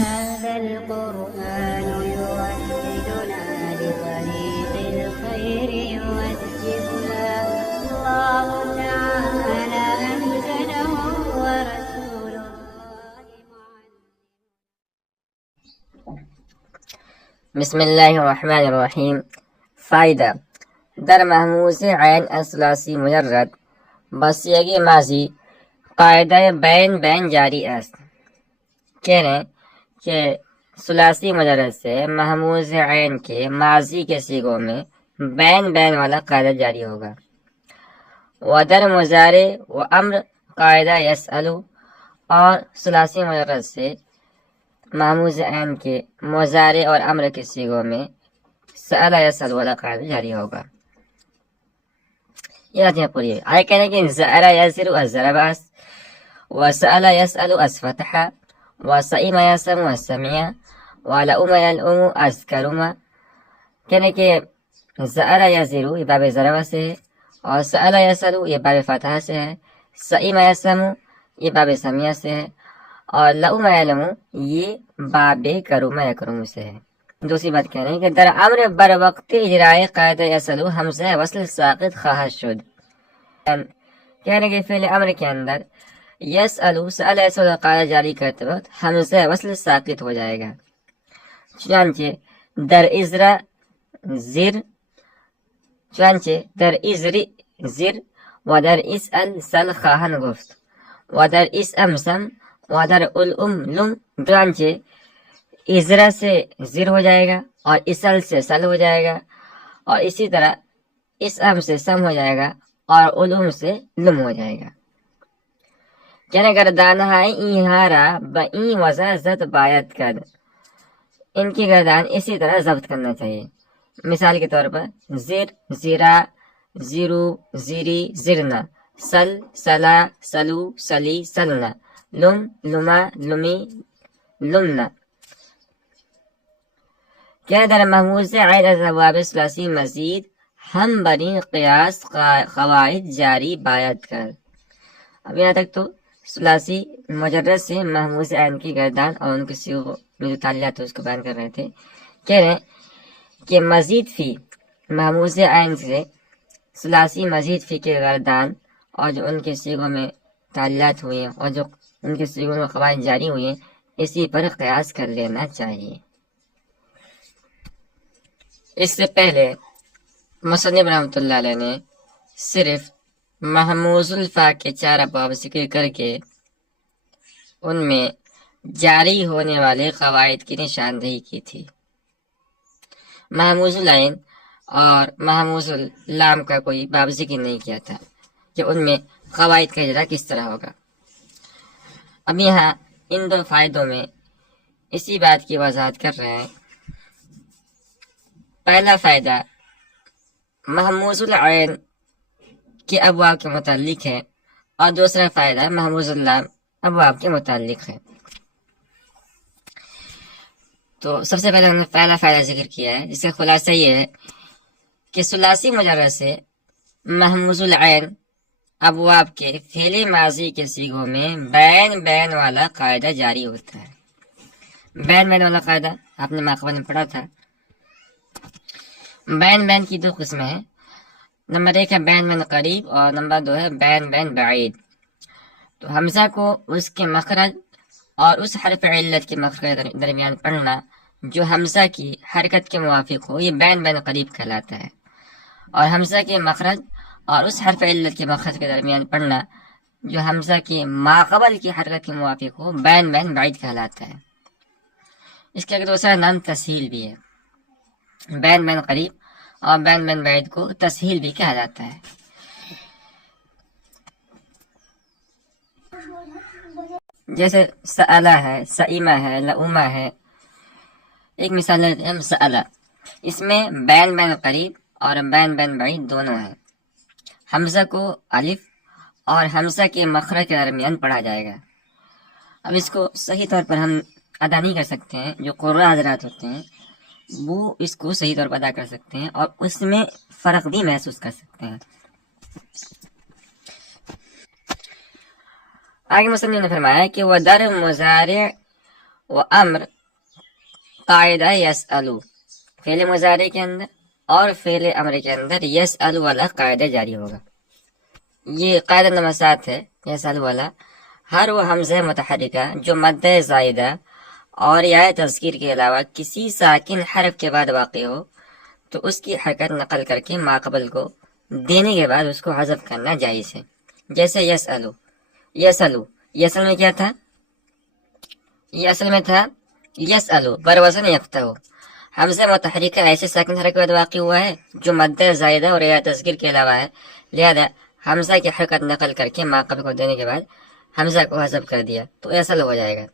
هذا القرآن يوحدنا لطريق الخير يوجهنا الله تعالى أنزله ورسول الله بسم اللہ الرحمن الرحیم. فائدہ: در محموز عین الثلاثی مجرد بصیغ ماضی قاعدہ بین بین جاری است. کہہ رہے ہیں کہ ثلاثی مجرد سے محموز عین کے ماضی کے صیغوں میں بین بین والا قاعدہ جاری ہوگا. ودر مضارع و امر قاعدہ یسألو، اور ثلاثی مجرد سے محموز عین کے مضارع اور امر کے صیغوں میں سأل یسأل والا قاعدہ جاری ہوگا. یہ آتے ہیں پوری آئے کہنے کہ زأر یزر الضرب وسأل یسأل اسفتح وسئم یسم السمع ولؤم یلؤم اذکرما. کہنے کہ زأر یزر یہ باب ضرب سے ہے، اور سأل یسأل یہ باب فتح سے ہے، سئم یسم یہ باب سمیع سے ہے، اور لؤم یلؤم یہ باب کرم یکرم سے ہے. دوسری بات کہہ رہے ہیں کہ در امر بر وقت اجرائے قاعدہ یسألو حمزہ وصل ساقط خواہد شد. کہنے کہ فعل امر کے اندر یسألو سأل یسأل قاعدہ جاری کرتے وقت حمزہ وصل ساقط ہو جائے گا. چنانچہ در ازرا زر، چنانچہ در ازری زر و در اسأل سل خواہن گفت و در اسم سم و در الام لم. چنانچہ ازرا سے زر ہو جائے گا اور اسل سے سل ہو جائے گا، اور اسی طرح اسم سے سم ہو جائے گا اور علوم سے لم ہو جائے گا. کہنے گردان ہائی ایہارا بئیں وزا زد باید کر، ان کی گردان اسی طرح ضبط کرنا چاہیے. مثال کے طور پر زر زیرا زیرو زیری زرنا، سل سلا سلو سلی سلنا، لم لما لمی لمنا. کیا در محموز عین الضوابط ثلاثی مزید ہم بنی قیاس قواعد جاری باید کر. اب یہاں تک تو ثلاثی مجرد سے محموز عین کی گردان اور ان کے صیغوں میں جو تعلیلات ہے اس کو بیان کر رہے تھے. کہہ رہے ہیں کہ مزید فی محموز عین سے ثلاثی مزید فی کے گردان اور جو ان کے صیغوں میں تعلیلات ہوئی ہیں اور جو ان کے صیغوں میں قواعد جاری ہوئی ہیں اسی پر قیاس کر لینا چاہیے. اس سے پہلے مصنف رحمۃ اللہ علیہ نے صرف محموز الفا کے 4 ابواب ذکر کر کے ان میں جاری ہونے والے قواعد کی نشاندہی کی تھی. محموز العین اور محموز اللام کا کوئی باب ذکر نہیں کیا تھا کہ ان میں قواعد کا اجرا کس طرح ہوگا. اب یہاں ان 2 فائدوں میں اسی بات کی وضاحت کر رہے ہیں. پہلا فائدہ محموز العین کے ابواب کے متعلق ہے، اور دوسرا فائدہ محموز اللام ابواب کے متعلق ہے. تو سب سے پہلے ہم نے پہلا فائدہ ذکر کیا ہے، جس کا خلاصہ یہ ہے کہ ثلاثی مجرد سے محموز العین ابواب کے فعل ماضی کے صیغوں میں بین بین والا قاعدہ جاری ہوتا ہے. بین بین والا قاعدہ آپ نے ماقبل میں پڑھا تھا. بین بین کی 2 قسمیں ہیں. نمبر 1 ہے بین بین قریب اور نمبر 2 ہے بین بین بعید. تو حمزہ کو اس کے مخرج اور اس حرف علت کے مخرج کے درمیان پڑھنا جو حمزہ کی حرکت کے موافق ہو یہ بین بین قریب کہلاتا ہے، اور حمزہ کے مخرج اور اس حرف علت کے مخرج کے درمیان پڑھنا جو حمزہ کی ماقبل کی حرکت کے موافق ہو بین بین بعید کہلاتا ہے. اس کا دوسرا نام تسہیل بھی ہے. بین بین قریب اور بین بین بعید کو تسہیل بھی کہا جاتا ہے. جیسے سألہ ہے، سئمہ ہے، لؤمہ ہے. ایک مثال لیتے ہیں سألہ، اس میں بین بین قریب اور بین بین بعید دونوں ہیں. حمزہ کو الف اور حمزہ کے مخرج کے درمیان پڑھا جائے گا. اب اس کو صحیح طور پر ہم ادا نہیں کر سکتے ہیں، جو قراء حضرات ہوتے ہیں وہ اس کو صحیح طور پر ادا کر سکتے ہیں اور اس میں فرق بھی محسوس کر سکتے ہیں. آگے مصنف نے فرمایا کہ وہ در مضارع و امر قاعدہ یسألو، فعل مضارع کے اندر اور فعل امر کے اندر یسألو والا قاعدہ جاری ہوگا. یہ قاعدہ نمبر 7 ہے یسألو والا. ہر وہ حمزہ متحرکہ جو مد زائدہ اور یا تذکیر کے علاوہ کسی ساکن حرف کے بعد واقع ہو تو اس کی حرکت نقل کر کے ماقبل کو دینے کے بعد اس کو حذف کرنا جائز ہے. جیسے یسألو، یسألو یسل میں کیا تھا؟ یہ اصل میں تھا یسألو بروزن یفتح. حمزہ متحرکہ ایسے ساکن حرف کے بعد واقع ہوا ہے جو مد زائدہ اور یا تذکیر کے علاوہ ہے، لہذا حمزہ کی حرکت نقل کر کے ماقبل کو دینے کے بعد حمزہ کو حذف کر دیا تو یسأل ہو جائے گا.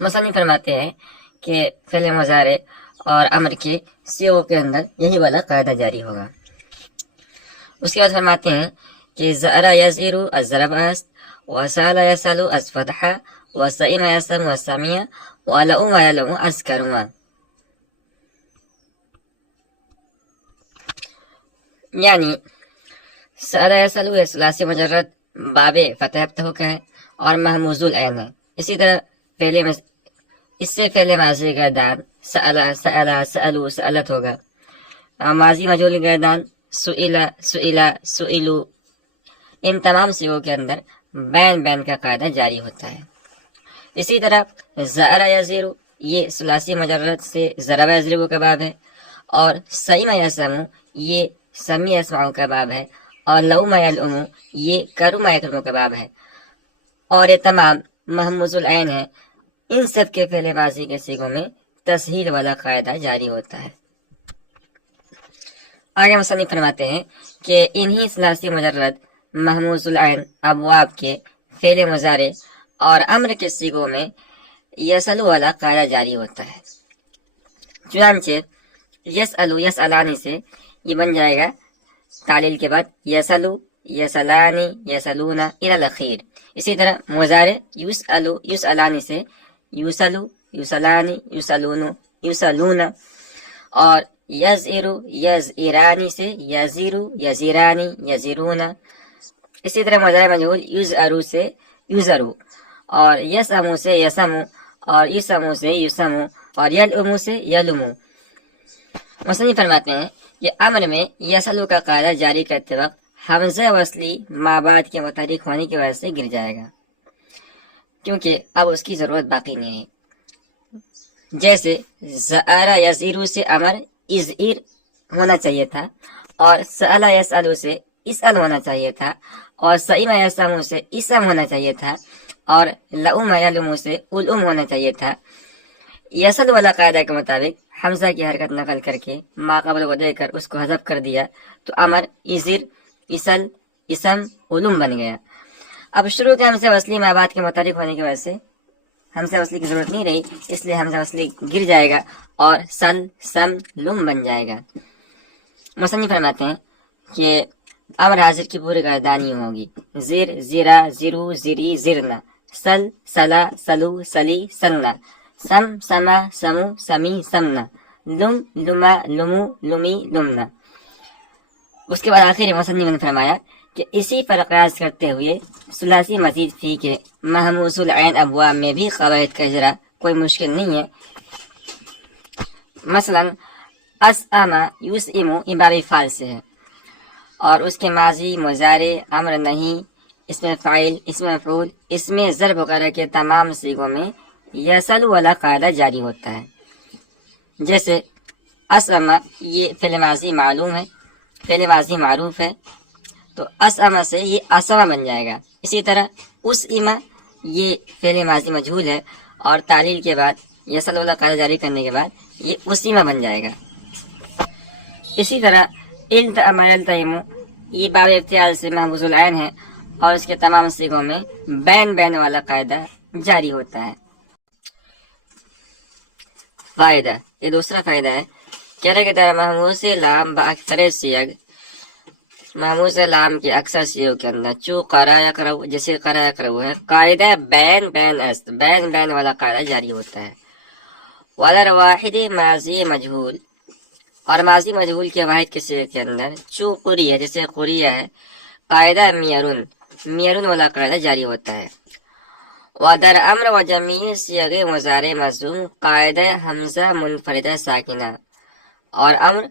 مصنف فرماتے ہیں کہ فعل مضارع اور امر کے صیغوں کے اندر یہی والا قاعدہ جاری ہوگا. اس کے بعد فرماتے ہیں کہ زأر یزئر الضرب است، وسأل یسأل الفتح، وسئم یسأم السمع، ولؤم یلؤم اذکرما. یعنی سأل یسأل یہ ثلاثی مجرد باب فتح فتح کا ہے اور محموز العین ہے. اسی طرح اس سے فعل ماضی گردان سأل سأل سألو سألت ہوگا. ماضی مجهول گردان سئل سئل سئلو. ان تمام صیغوں کے اندر بین بین کا قاعدہ جاری ہوتا ہے. اسی طرح زأر یزئر یہ ثلاثی مجرد سے ضرب یضرب کا باب ہے، اور سئم یسأم یہ سمی یسمع کا باب ہے، اور لؤم یلؤم یہ کرم یکرم کا باب ہے، اور یہ تمام محموز العین ہے. ان سب کے فعل ماضی کے صیغوں میں تسہیل والا قاعدہ جاری ہوتا ہے. آگے مصنف فرماتے ہیں کہ انہی ثلاثی مجرد محموز العین ابواب کے فعل مضارع اور امر کے صیغوں میں یسأل والا قاعدہ جاری ہوتا ہے. چنانچہ یسألو یسألانی سے یہ بن جائے گا تعلیل کے بعد یسألو یسألانی یسألون الی الاخیر. اسی طرح مضارع یسألو یسألانی سے یسألو یسألانی یسألون یسألون، اور یزئر یزئرانی سے یزئر یزئرانی یزئرون. اسی طرح مضارع مجهول یزئر سے یزئر، اور یسأم سے یسم، اور یسم سے یسم، اور یلؤم سے یلؤم. مصنف فرماتے ہیں کہ امر میں یسألو کا قاعدہ جاری کرتے وقت حمزہ وصلی ما بعد کے متحرک ہونے کی وجہ سے گر جائے گا، کیونکہ اب اس کی ضرورت باقی نہیں ہے. جیسے زأر یزئر سے امر ازئر ہونا چاہیے تھا، اور سأل یسأل سے اسأل ہونا چاہیے تھا، اور سئم یسأم سے اسم ہونا چاہیے تھا، اور لؤم یلؤم سے الؤم ہونا چاہیے تھا. یسأل والا قاعدہ کے مطابق حمزہ کی حرکت نقل کر کے ماقبل کو دے کر اس کو حذف کر دیا تو امر ازر اسل اسم علوم بن گیا. اب شروع کے حمزہ وصلی ما بعد کے متحرک ہونے کی وجہ سے حمزہ وصلی کی ضرورت نہیں رہی، اس لیے حمزہ وصلی گر جائے گا اور سل سم لم بن جائے گا. مصنف فرماتے ہیں کہ امر حاضر کی پوری گردانی ہوگی. زر زرا زرو زری زرنا، سل سلا سلو سلی سلنا، سم سما سمو سمی سمنا، لم لما لمو لمی لمنا. اس کے بعد آخر مصنف نے فرمایا کہ اسی پر قیاس کرتے ہوئے ثلاثی مزید فی کے محموز العین ابواب میں بھی قواعد کا اجرا کوئی مشکل نہیں ہے. مثلا اسأم یسئم یہ باب فعل سے ہے، اور اس کے ماضی مضارع امر نہیں اسم فاعل اسم مفعول اسم ضرب وغیرہ کے تمام صیغوں میں یسأل والا قاعدہ جاری ہوتا ہے. جیسے اسأم یہ فعل ماضی معلوم ہے، فعل ماضی معروف ہے، تو اسأم سے یہ اسما بن جائے گا. اسی طرح اسئم یہ فعل ماضی مجهول ہے، اور تعلیل کے بعد یسأل والا قاعدہ جاری کرنے کے بعد یہ اسئم بن جائے گا. اسی طرح التئم یلتئم یہ باب افتعال سے محموز العین ہے، اور اس کے تمام صیغوں میں بین بین والا قاعدہ جاری ہوتا ہے. فائدہ، یہ دوسرا فائدہ ہے. کہہ رہے کہ محموز لام با اکثر سیغ، محموز لام کے اکثر صیغوں کے اندر چو قرأ یقرأ جیسے قرأ یقرأ ہے قاعدہ بین بین است بین بین والا قاعدہ جاری ہوتا ہے. وَلَرْ واحد ماضی مجهول، اور ماضی مجهول کے واحد کے صیغے کے اندر چو قریہ جیسے قریہ ہے قاعدہ میرون والا قاعدہ جاری ہوتا ہے. ودر امر و جمیع صیغ مضارع مجزوم قاعدہ حمزہ منفردہ ساکنہ، اور امر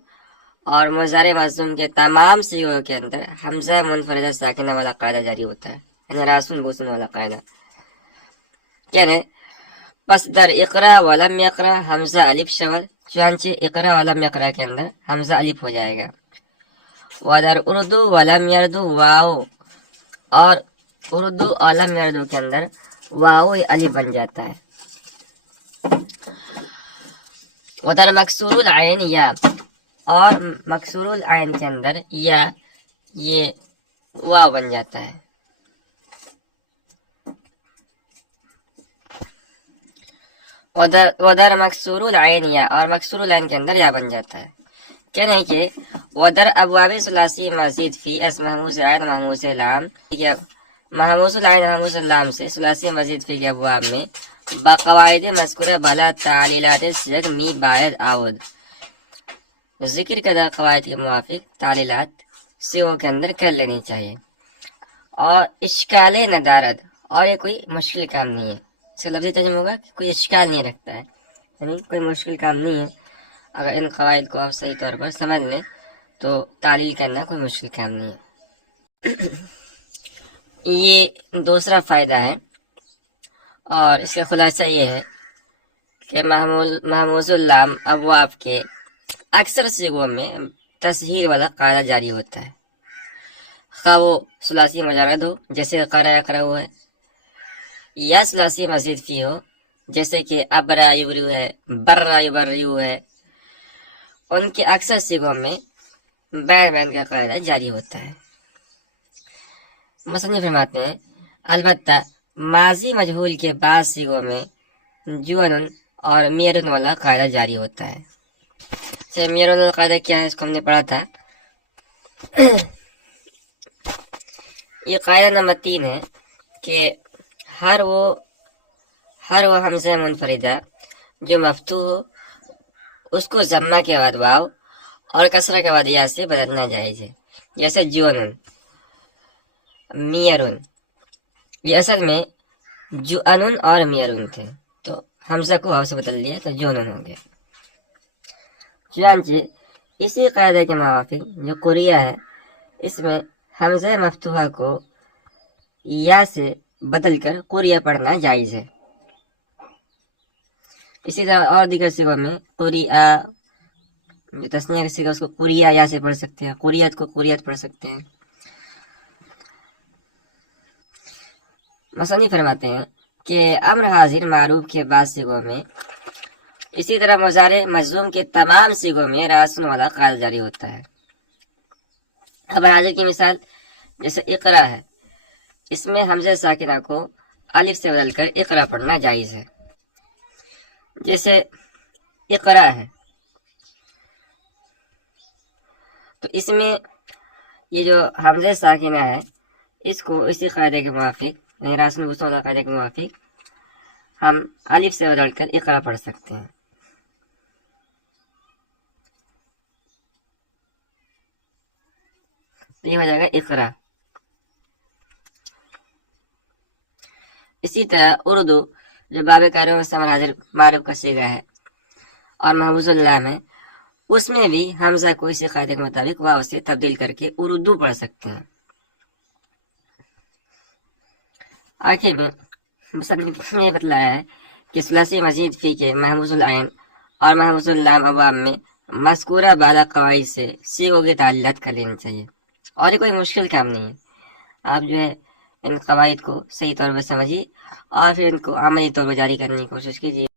اور مضارع مجزوم کے تمام صیغوں کے اندر حمزہ منفردہ ساکنہ والا قاعدہ جاری ہوتا ہے، یعنی راسن بوسن والا قاعدہ. یعنی پس در اقرا ولم یقرا حمزہ الف شول، چنانچہ اقرا ولم یقرا کے اندر حمزہ الف ہو جائے گا. ودر اردو ولم یردو واو، اور اردو ولم یردو کے اندر واو الف بن جاتا ہے. ودر مکسور العین یا، اور مکسور العین کے اندر یا یہ واو بن جاتا ہے. ودر مکسور العین یا، اور مکسور العین کے اندر یا بن جاتا ہے. کہنے کہ ودر ابواب ثلاثی مزید فی اس محموز عین محموز لام، محموز العین محموز اللام سے ثلاثی مزید فی کے ابواب میں بقواعد مذکورہ بلا تعلیلات صیغ می باید آود، ذکر کردہ قواعد کے موافق تعلیلات صیغوں کے اندر کر لینی چاہیے. اور اشکال ندارت، اور یہ کوئی مشکل کام نہیں ہے. اس کا لفظی ترجمہ ہوگا کہ کوئی اشکال نہیں رکھتا ہے، یعنی کوئی مشکل کام نہیں ہے. اگر ان قواعد کو آپ صحیح طور پر سمجھ لیں تو تعلیل کرنا کوئی مشکل کام نہیں ہے. یہ دوسرا فائدہ ہے، اور اس کا خلاصہ یہ ہے کہ محموز اللام ابواب کے اکثر صیغوں میں تسہیل والا قاعدہ جاری ہوتا ہے، خواہ وہ ثلاثی مجرد ہو جیسے قرأ یقرأ ہے، یا ثلاثی مزید فی ہو جیسے کہ ابرا یبرو ہے، برا یبریو ہے. ان کے اکثر صیغوں میں بین کا قاعدہ جاری ہوتا ہے. مصنف فرماتے ہیں البتہ ماضی مجہول کے بعض صیغوں میں جون اور میرون والا قاعدہ جاری ہوتا ہے. میرون والا قاعدہ کیا ہے، اس کو ہم نے پڑھا تھا. یہ قاعدہ نمبر 3 ہے کہ ہر وہ حمزہ منفردہ جو مفتوح ہو اس کو ضمہ کے بعد واو اور کسرہ کے بعد یا سے بدلنا جائز ہے. جیسے جونن، میرون، یہ اصل میں جونن اور میرون تھے، تو حمزہ کو واو سے بدل دیا تو جونن ہو گیا. چنانچہ اسی قاعدہ کے موافق جو قریہ ہے اس میں حمزہ مفتوحہ کو یا سے بدل کر قریہ پڑھنا جائز ہے. اسی طرح اور دیگر صیغوں میں قریہ جو تسنیہ کا صیغہ اس کو قریہ یا سے پڑھ سکتے ہیں، قریت کو قریت پڑھ سکتے ہیں. مصنف فرماتے ہیں کہ امر حاضر معروف کے بعد صیغوں میں اسی طرح مضارع مجزوم کے تمام صیغوں میں راسن والا قاعدہ جاری ہوتا ہے. خبر حاضر کی مثال جیسے اقرا ہے، اس میں حمزہ ساکنہ کو الف سے بدل کر اقرا پڑھنا جائز ہے. جیسے اقرا ہے تو اس میں یہ جو حمزہ ساکنہ ہے اس کو اسی قاعدے کے موافق، یعنی راسن وصول والا قاعدے کے موافق ہم الف سے بدل کر اقرا پڑھ سکتے ہیں. یہ ہو جائے گا اقرا. اسی طرح اردو جو باب کاروں میں سمر حاضر معروف کا صیغہ ہے اور محفوظ اللام ہے، اس میں بھی حمزہ کو اسی قاعدے کے مطابق واو سے تبدیل کر کے اردو پڑھ سکتے ہیں. آخر میں مصنف نے بتلایا ہے کہ ثلاثی مزید فی کے محفوظ العین اور محفوظ اللام ابواب میں مذکورہ بالا قواعد سے صیغوں کی تعلیلات کر لینی چاہیے، اور یہ کوئی مشکل کام نہیں ہے. آپ جو ہے ان قواعد کو صحیح طور پر سمجھیے اور پھر ان کو عملی طور پر جاری کرنے کی کوشش کیجیے.